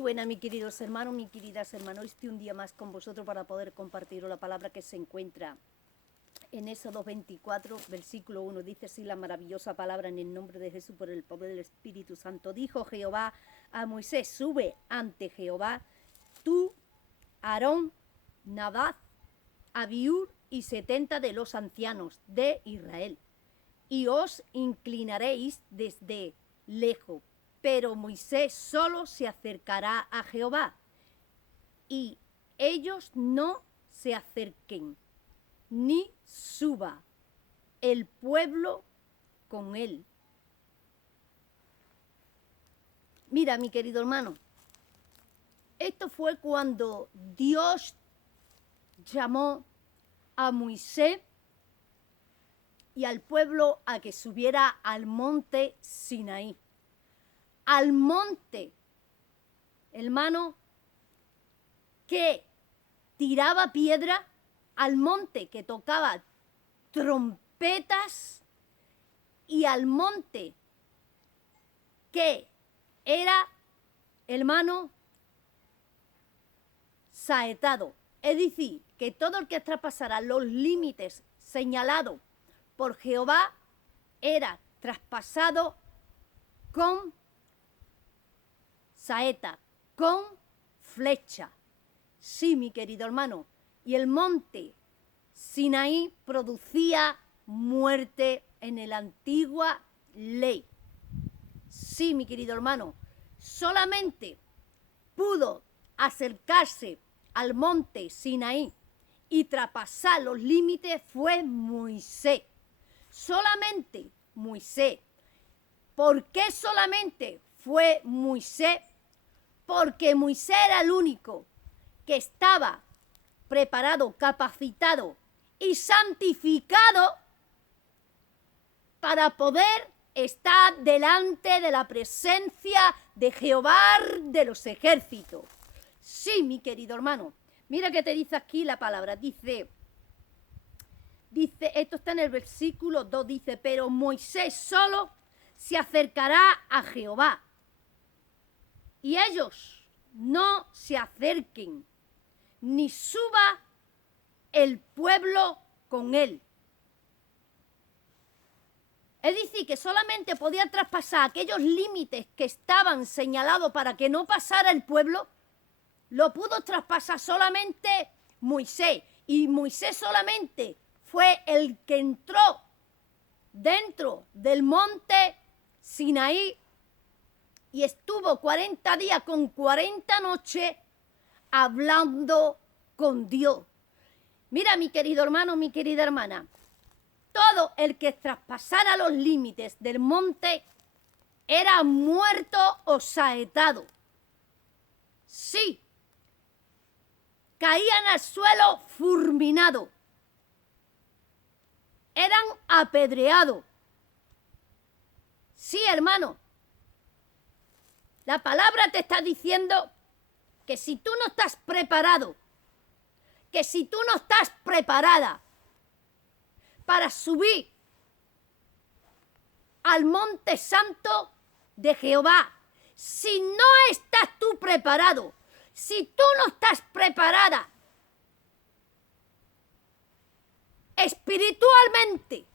buena, mis queridos hermanos, mis queridas hermanas. Hoy estoy un día más con vosotros para poder compartir la palabra que se encuentra en Éxodo 24, versículo 1. Dice así la maravillosa palabra: en el nombre de Jesús, por el poder del Espíritu Santo. Dijo Jehová a Moisés: sube ante Jehová tú, Aarón, Nadab, Abiú y 70 de los ancianos de Israel, y os inclinaréis desde lejos. Pero Moisés solo se acercará a Jehová, y ellos no se acerquen, ni suba el pueblo con él. Mira, mi querido hermano, esto fue cuando Dios llamó a Moisés y al pueblo a que subiera al monte Sinaí. Al monte, hermano, que tiraba piedra, al monte que tocaba trompetas y al monte que era, hermano, saetado. Es decir, que todo el que traspasara los límites señalados por Jehová era traspasado con saeta, con flecha. Sí, mi querido hermano. Y el monte Sinaí producía muerte en la antigua ley. Sí, mi querido hermano. Solamente pudo acercarse al monte Sinaí y traspasar los límites fue Moisés. Solamente Moisés. ¿Por qué solamente fue Moisés? Porque Moisés era el único que estaba preparado, capacitado y santificado para poder estar delante de la presencia de Jehová de los ejércitos. Sí, mi querido hermano. Mira que te dice aquí la palabra. Dice, esto está en el versículo 2, dice: pero Moisés solo se acercará a Jehová, y ellos no se acerquen, ni suba el pueblo con él. Es decir, que solamente podía traspasar aquellos límites que estaban señalados para que no pasara el pueblo. Lo pudo traspasar solamente Moisés. Y Moisés solamente fue el que entró dentro del monte Sinaí y estuvo 40 días con 40 noches hablando con Dios. Mira, mi querido hermano, mi querida hermana, todo el que traspasara los límites del monte era muerto o saetado. Sí, caían al suelo fulminados, eran apedreados. Sí, hermano, la palabra te está diciendo que si tú no estás preparado, que si tú no estás preparada para subir al monte santo de Jehová, si no estás tú preparado, si tú no estás preparada espiritualmente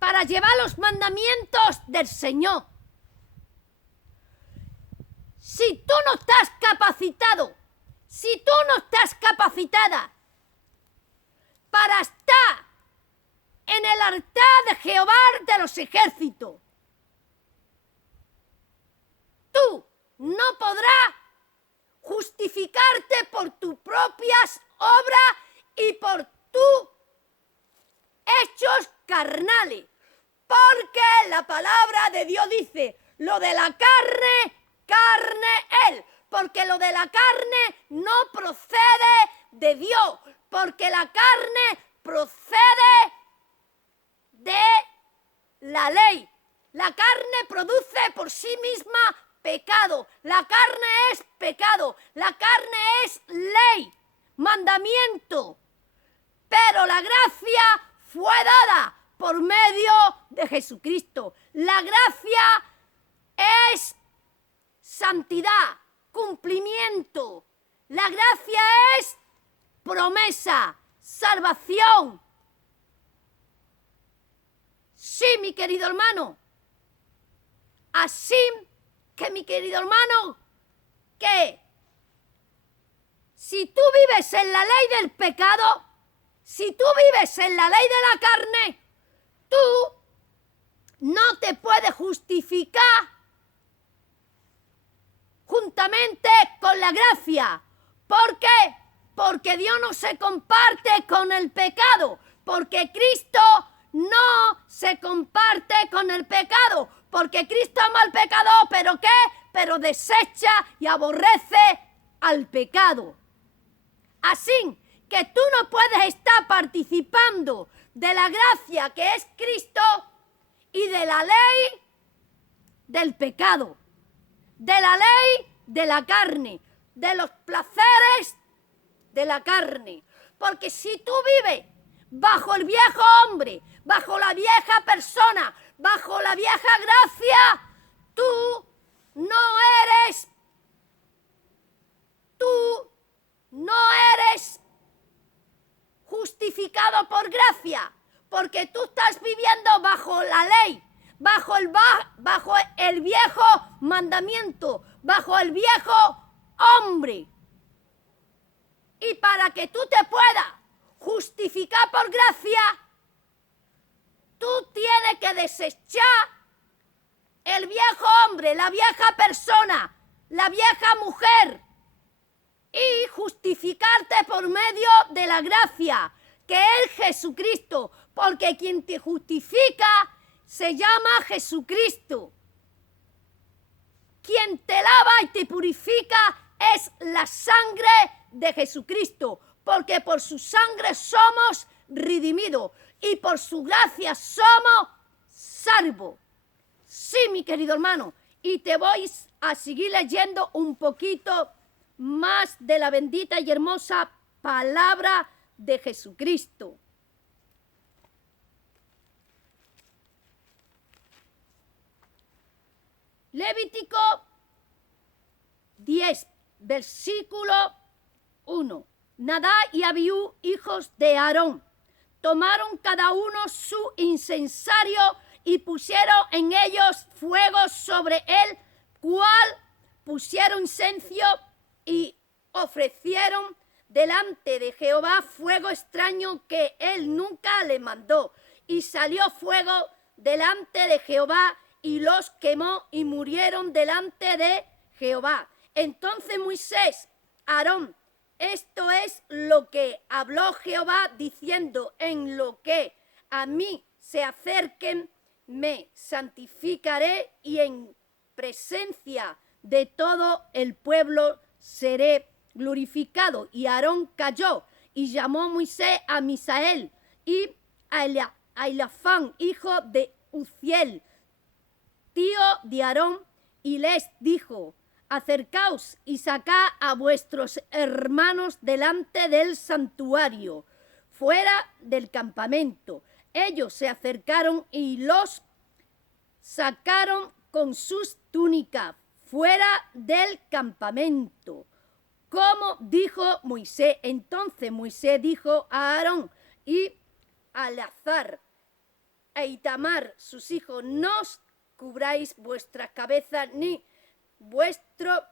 para llevar los mandamientos del Señor, si tú no estás capacitado, si tú no estás capacitada para estar en el altar de Jehová de los ejércitos, tú no podrás justificarte por tus propias obras y por tus hechos carnales, porque la palabra de Dios dice: lo de la carne, carne él, porque lo de la carne no procede de Dios, porque la carne procede de la ley. La carne produce por sí misma pecado, la carne es pecado, la carne es ley, mandamiento, pero la gracia fue dada por medio de Jesucristo. La gracia es santidad, cumplimiento. La gracia es promesa, salvación. Sí, mi querido hermano. Así que, mi querido hermano, que si tú vives en la ley del pecado, si tú vives en la ley de la carne, tú no te puedes justificar juntamente con la gracia. ¿Por qué? Porque Dios no se comparte con el pecado, porque Cristo no se comparte con el pecado, porque Cristo ama al pecador, ¿pero qué? Pero desecha y aborrece al pecado. Así que tú no puedes estar participando de la gracia que es Cristo y de la ley del pecado, de la ley de la carne, de los placeres de la carne. Porque si tú vives bajo el viejo hombre, bajo la vieja persona, bajo la vieja gracia, tú no eres justificado por gracia, porque tú estás viviendo bajo la ley, bajo el viejo mandamiento, bajo el viejo hombre. Y para que tú te puedas justificar por gracia, tú tienes que desechar el viejo hombre, la vieja persona, la vieja mujer, y justificarte por medio de la gracia, que es Jesucristo, porque quien te justifica se llama Jesucristo. Quien te lava y te purifica es la sangre de Jesucristo, porque por su sangre somos redimidos y por su gracia somos salvos. Sí, mi querido hermano, y te voy a seguir leyendo un poquito más de la bendita y hermosa palabra de Jesucristo. Levítico 10, versículo 1. Nadab y Abiú, hijos de Aarón, tomaron cada uno su incensario y pusieron en ellos fuego sobre el cual pusieron incenso y ofrecieron delante de Jehová fuego extraño que él nunca le mandó. Y salió fuego delante de Jehová y los quemó y murieron delante de Jehová. Entonces Moisés, Aarón, esto es lo que habló Jehová diciendo: en lo que a mí se acerquen me santificaré y en presencia de todo el pueblo seré glorificado. Y Aarón calló y llamó Moisés a Misael y a Elafán, hijo de Uziel, tío de Aarón, y les dijo: acercaos y sacad a vuestros hermanos delante del santuario, fuera del campamento. Ellos se acercaron y los sacaron con sus túnicas fuera del campamento, como dijo Moisés. Entonces Moisés dijo a Aarón y a Eleazar e Itamar, sus hijos: no os cubráis vuestras cabezas ni vuestro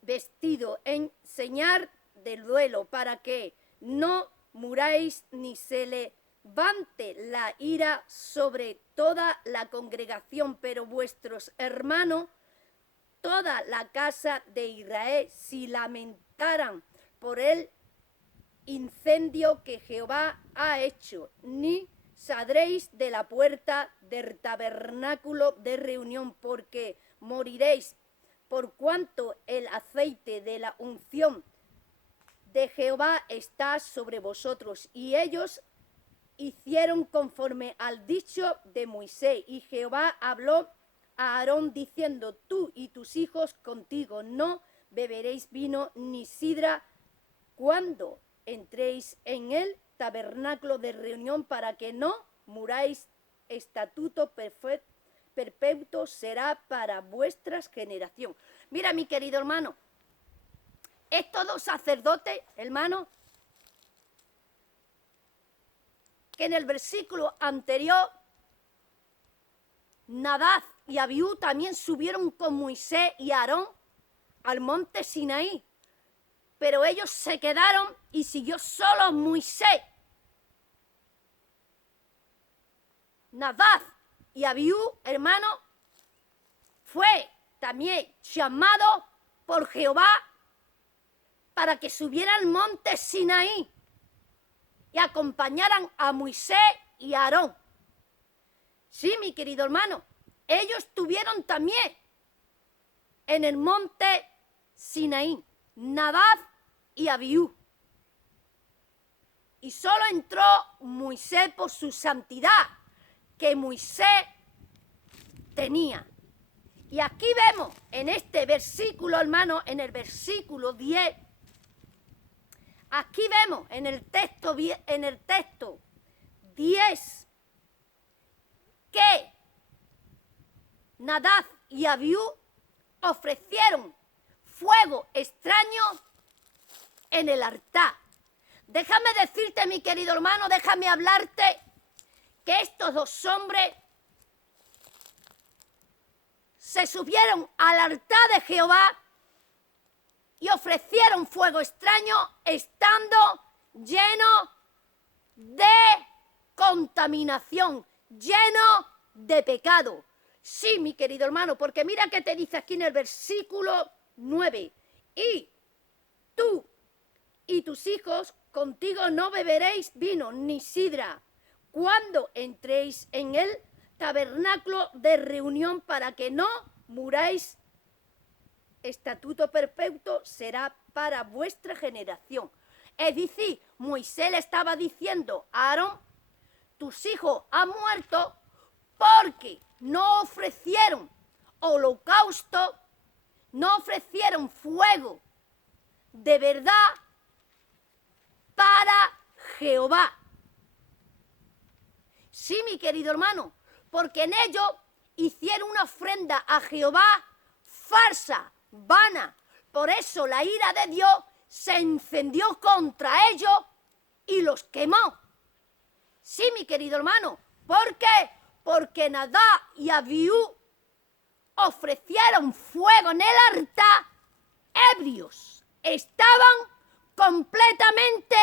vestido en señal del duelo, para que no muráis ni se levante la ira sobre toda la congregación. Pero vuestros hermanos, toda la casa de Israel, si lamentaran por el incendio que Jehová ha hecho, ni saldréis de la puerta del tabernáculo de reunión, porque moriréis, por cuanto el aceite de la unción de Jehová está sobre vosotros. Y ellos hicieron conforme al dicho de Moisés. Y Jehová habló a Aarón diciendo: tú y tus hijos contigo no beberéis vino ni sidra cuando entréis en el tabernáculo de reunión, para que no muráis. Estatuto perpetuo será para vuestras generaciones. Mira, mi querido hermano, estos dos sacerdotes, hermano, que en el versículo anterior, Nadab y Abiú también subieron con Moisés y Aarón al monte Sinaí, pero ellos se quedaron y siguió solo Moisés. Nadab y Abiú, hermano, fue también llamado por Jehová para que subiera al monte Sinaí y acompañaran a Moisés y a Aarón. Sí, mi querido hermano, ellos estuvieron también en el monte Sinaí, Nadab y Abiú. Y solo entró Moisés por su santidad que Moisés tenía. Y aquí vemos en este versículo, hermano, en el versículo 10, aquí vemos en el texto 10 que Nadab y Abiú ofrecieron fuego extraño en el altar. Déjame decirte, mi querido hermano, déjame hablarte que estos dos hombres se subieron al altar de Jehová y ofrecieron fuego extraño estando lleno de contaminación, lleno de pecado. Sí, mi querido hermano, porque mira que te dice aquí en el versículo 9, y tú y tus hijos contigo no beberéis vino ni sidra cuando entréis en el tabernáculo de reunión para que no muráis. Estatuto perfecto será para vuestra generación. Es decir, Moisés le estaba diciendo a Aarón, tus hijos han muerto porque no ofrecieron holocausto, no ofrecieron fuego de verdad para Jehová. Sí, mi querido hermano, porque en ello hicieron una ofrenda a Jehová falsa, vana. Por eso la ira de Dios se encendió contra ellos y los quemó. Sí, mi querido hermano. ¿Por qué? Porque Nadab y Abiú ofrecieron fuego en el altar ebrios. Estaban completamente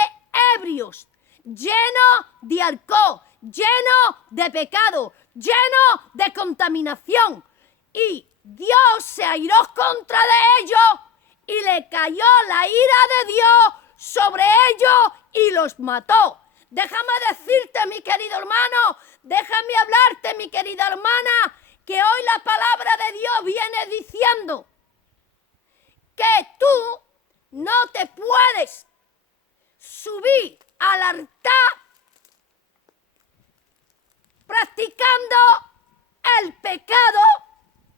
ebrios, llenos de alcohol, lleno de pecado, lleno de contaminación. Y Dios se airó contra de ellos y le cayó la ira de Dios sobre ellos y los mató. Déjame decirte, mi querido hermano, déjame hablarte, mi querida hermana, que hoy la palabra de Dios viene diciendo que tú no te puedes subir al altar practicando el pecado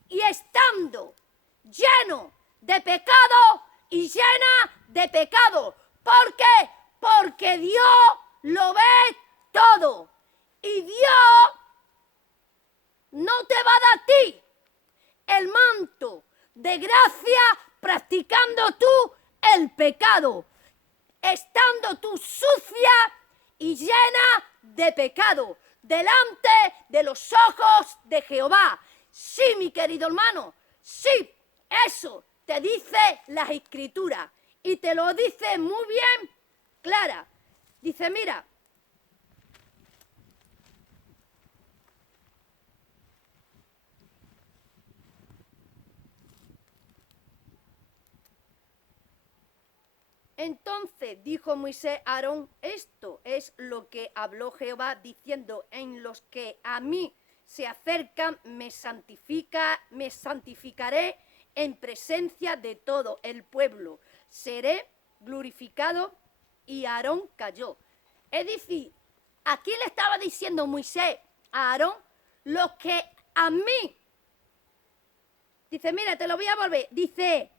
y estando lleno de pecado y llena de pecado. ¿Por qué? Porque Dios lo ve todo y Dios no te va a dar a ti el manto de gracia practicando tú el pecado, estando tú sucia y llena de pecado delante de los ojos de Jehová. Sí, mi querido hermano, sí, eso te dice las Escrituras y te lo dice muy bien clara. Dice, mira, entonces dijo Moisés a Aarón, esto es lo que habló Jehová diciendo, en los que a mí se acercan me santificaré en presencia de todo el pueblo, seré glorificado. Y Aarón cayó. Es decir, aquí le estaba diciendo Moisés a Aarón, los que a mí, dice, mira, te lo voy a volver, dice,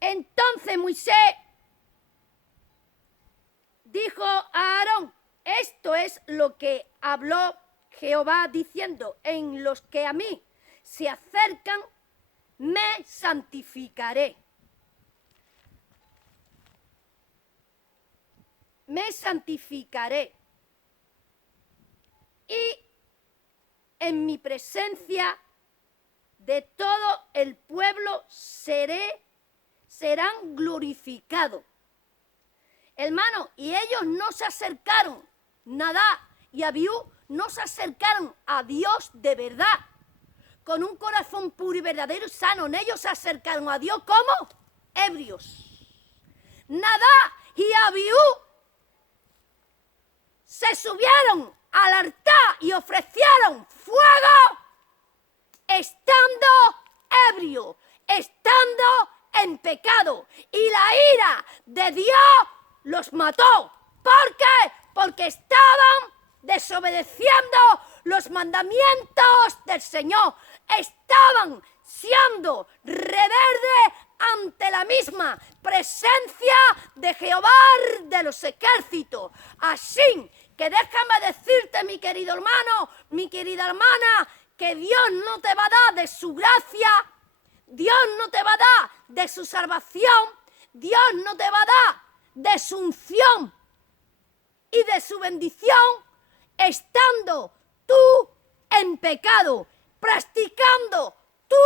entonces Moisés dijo a Aarón, esto es lo que habló Jehová diciendo, en los que a mí se acercan me santificaré. Me santificaré. Y en mi presencia de todo el pueblo serán glorificados. Hermano, y ellos no se acercaron, Nadab y Abiú no se acercaron a Dios de verdad, con un corazón puro y verdadero y sano. Ellos se acercaron a Dios como ebrios. Nadab y Abiú se subieron al altar y ofrecieron fuego estando ebrios, estando en pecado. Y la ira de Dios los mató. ¿Por qué? Porque estaban desobedeciendo los mandamientos del Señor. Estaban siendo rebeldes ante la misma presencia de Jehová de los ejércitos. Así que déjame decirte, mi querido hermano, mi querida hermana, que Dios no te va a dar de su gracia, Dios no te va a dar de su salvación, Dios no te va a dar de su unción y de su bendición, estando tú en pecado, practicando tú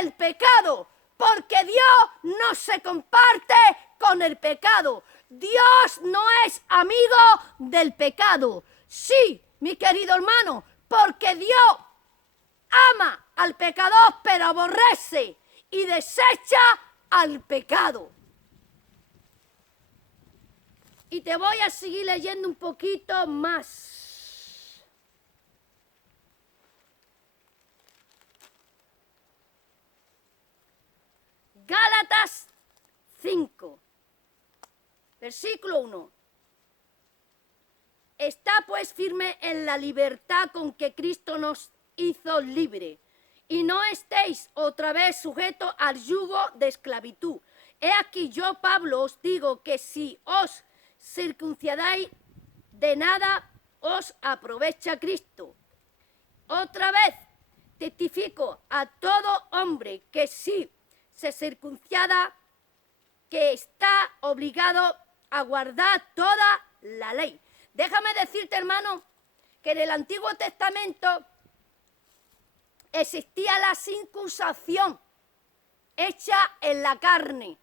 el pecado, porque Dios no se comparte con el pecado. Dios no es amigo del pecado. Sí, mi querido hermano, porque Dios ama al pecador, pero aborrece y desecha al pecado. Y te voy a seguir leyendo un poquito más. Gálatas 5, versículo 1. Está pues firme en la libertad con que Cristo nos hizo libre, y no estéis otra vez sujetos al yugo de esclavitud. He aquí yo, Pablo, os digo que si os circuncidáis, de nada os aprovecha Cristo. Otra vez testifico a todo hombre que si se circuncida, que está obligado a guardar toda la ley. Déjame decirte, hermano, que en el Antiguo Testamento existía la circuncisión hecha en la carne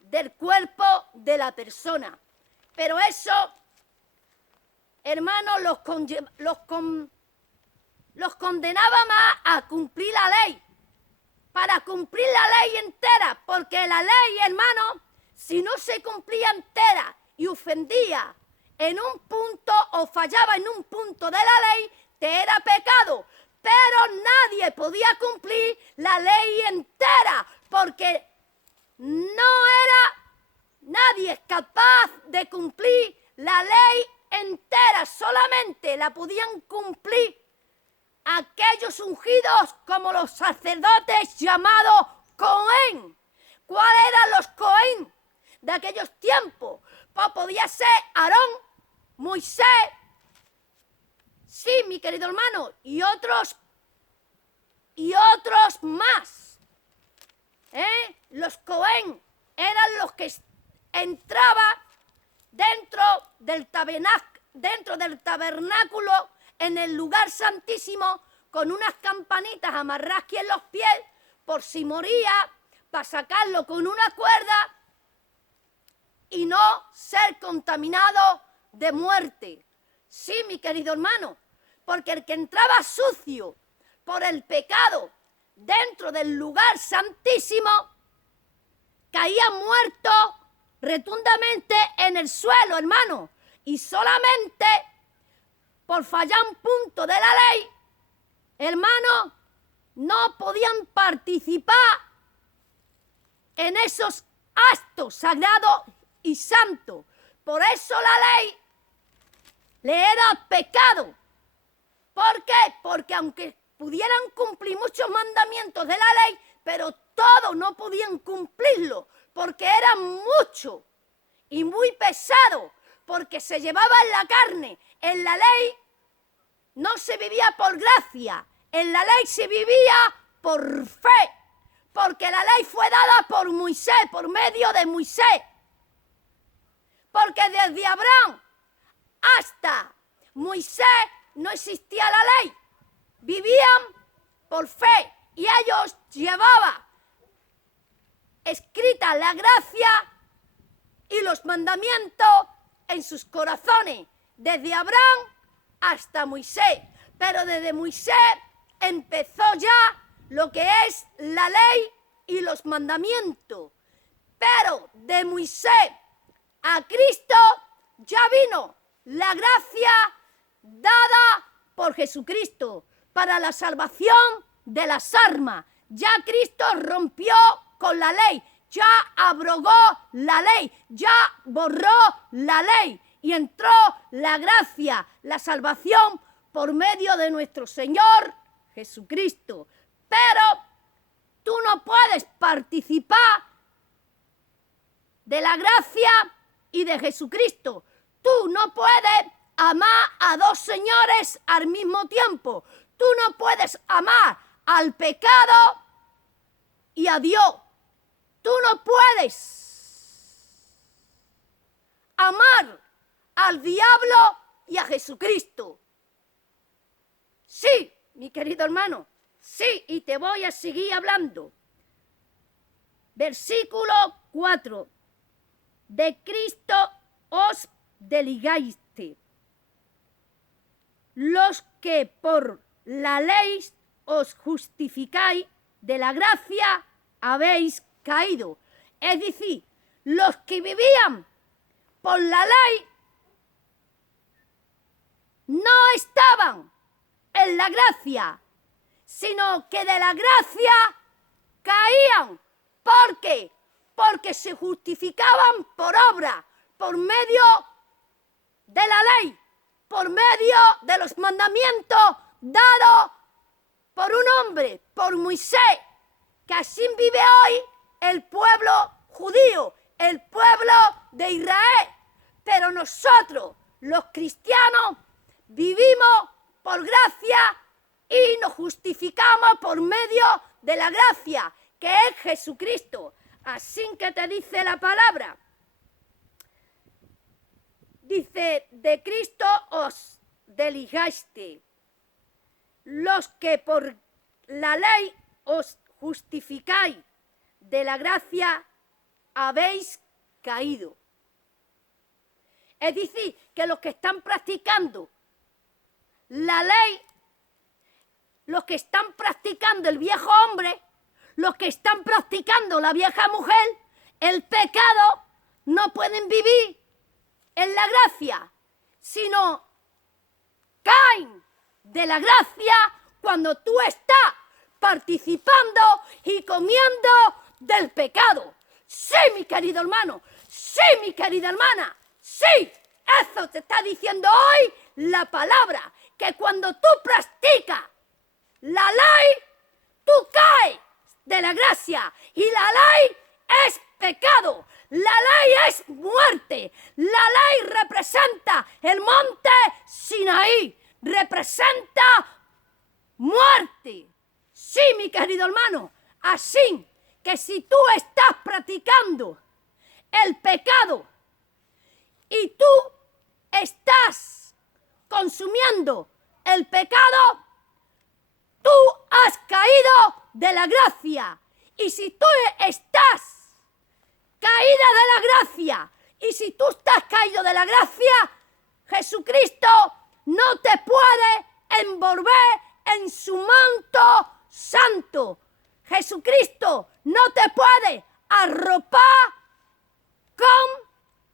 del cuerpo de la persona. Pero eso, hermano, los condenaba más a cumplir la ley, para cumplir la ley entera, porque la ley, hermano, si no se cumplía entera y ofendía en un punto o fallaba en un punto de la ley, te era pecado. Pero nadie podía cumplir la ley entera, porque nadie capaz de cumplir la ley entera. Solamente la podían cumplir aquellos ungidos como los sacerdotes llamados Cohen. ¿Cuáles eran los Cohen de aquellos tiempos? Pues podía ser Aarón, Moisés, sí, mi querido hermano, y otros más. Los Cohen eran los que entraban dentro del tabernáculo, en el lugar santísimo, con unas campanitas amarradas aquí en los pies, por si moría, para sacarlo con una cuerda y no ser contaminado de muerte. Sí, mi querido hermano, porque el que entraba sucio por el pecado dentro del lugar santísimo, caía muerto rotundamente en el suelo, hermano, y solamente por fallar un punto de la ley, hermano, no podían participar en esos actos sagrados y santos. Por eso la ley le era pecado. ¿Por qué? Porque aunque pudieran cumplir muchos mandamientos de la ley, pero todos no podían cumplirlo, porque eran muchos y muy pesados, porque se llevaba en la carne. En la ley no se vivía por gracia, en la ley se vivía por fe, porque la ley fue dada por Moisés, por medio de Moisés. Porque desde Abraham hasta Moisés no existía la ley. Vivían por fe y ellos llevaban escrita la gracia y los mandamientos en sus corazones, desde Abraham hasta Moisés. Pero desde Moisés empezó ya lo que es la ley y los mandamientos. Pero de Moisés a Cristo ya vino la gracia dada por Jesucristo para la salvación de las almas. Ya Cristo rompió con la ley, ya abrogó la ley, ya borró la ley y entró la gracia, la salvación por medio de nuestro Señor Jesucristo. Pero tú no puedes participar de la gracia y de Jesucristo. Tú no puedes amar a dos señores al mismo tiempo. Tú no puedes amar al pecado y a Dios. Tú no puedes amar al diablo y a Jesucristo. Sí, mi querido hermano, sí, y te voy a seguir hablando. Versículo 4. De Cristo os desligaste, los que por la ley os justificáis, de la gracia habéis caído. Es decir, los que vivían por la ley no estaban en la gracia, sino que de la gracia caían. ¿Por qué? Porque se justificaban por obra, por medio de la ley, por medio de los mandamientos dados por un hombre, por Moisés, que así vive hoy el pueblo judío, el pueblo de Israel. Pero nosotros, los cristianos, vivimos por gracia y nos justificamos por medio de la gracia, que es Jesucristo. Así que te dice la palabra. Dice, de Cristo os desligaste, los que por la ley os justificáis, de la gracia habéis caído. Es decir, que los que están practicando la ley, los que están practicando el viejo hombre, los que están practicando la vieja mujer, el pecado, no pueden vivir en la gracia, sino caen de la gracia cuando tú estás participando y comiendo del pecado. Sí, mi querido hermano, sí, mi querida hermana, sí, eso te está diciendo hoy la palabra, que cuando tú practicas la ley, tú caes de la gracia y la ley es pecado, la ley es muerte, la ley representa el monte Sinaí, representa muerte. Sí, mi querido hermano, así que si tú estás practicando el pecado y tú estás consumiendo el pecado, tú has caído de la gracia. Y si tú estás caída de la gracia, y si tú estás caído de la gracia, Jesucristo no te puede envolver en su manto santo. Jesucristo no te puede arropar con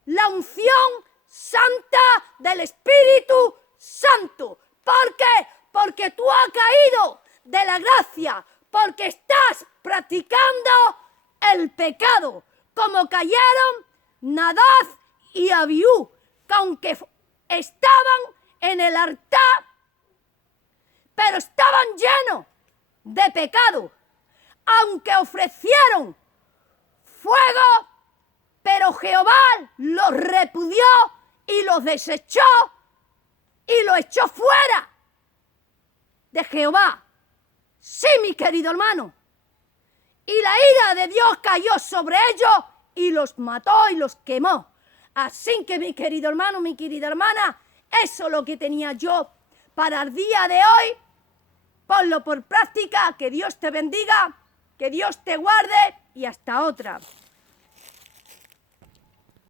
la unción santa del Espíritu Santo. ¿Por qué? Porque tú has caído de la gracia, porque estás practicando el pecado, como cayeron Nadab y Abiú, que aunque estaban en el altar, pero estaban llenos de pecado, aunque ofrecieron fuego, pero Jehová los repudió y los desechó y los echó fuera de Jehová. Sí, mi querido hermano. Y la ira de Dios cayó sobre ellos y los mató y los quemó. Así que, mi querido hermano, mi querida hermana, eso es lo que tenía yo para el día de hoy. Ponlo por práctica, que Dios te bendiga, que Dios te guarde y hasta otra.